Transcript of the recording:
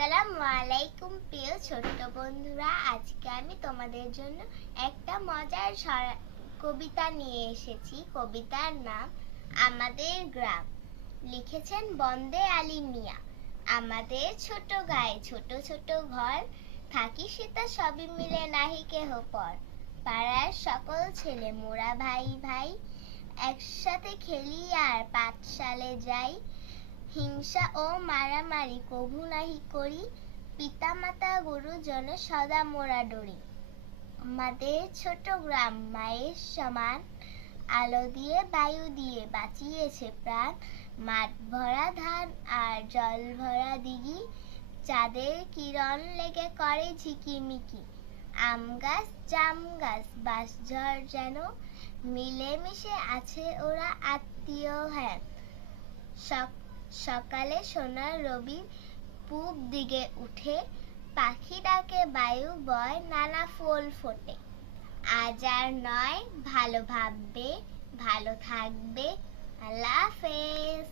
আসসালামু আলাইকুম প্রিয় ছোট্ট বন্ধুরা, আজকে আমি তোমাদের জন্য একটা মজার কবিতা নিয়ে এসেছি। কবিতার নাম আমাদের গ্রাম। লিখেছেন বন্দে আলী মিয়া। আমাদের ছোট গায়ে ছোট ছোট ঘর, থাকি সেটা সবই মিলে নাহি কেহ পর। পাড়ার সকল ছেলে মোরা ভাই ভাই, একসাথে খেলি আর পাঠশালে যাই। হিংসা ও মারামারি কভু নাহি করি, পিতা মাতা গুরুজন সদা মোরা ডরি। আমাদের ছোট গ্রাম মায়ের সমান, আলো দিয়ে বায়ু দিয়ে বাঁচিয়েছে প্রাণ। মাঠ ভরা ধান আর জল ভরা দিঘি, চাঁদের কিরণ লেগে করে ঝিকিমিকি। আম গাছ জাম গাছ বাঁশঝড় যেন, মিলেমিশে আছে ওরা আত্মীয় হেন। সকালে সোনার রবি পূব দিকে উঠে, পাখি ডাকে বায়ু বয় নানা ফুল ফোটে। আজ আর নয়, ভালো ভাববে ভালো থাকবে। আল্লাহ হাফেজ।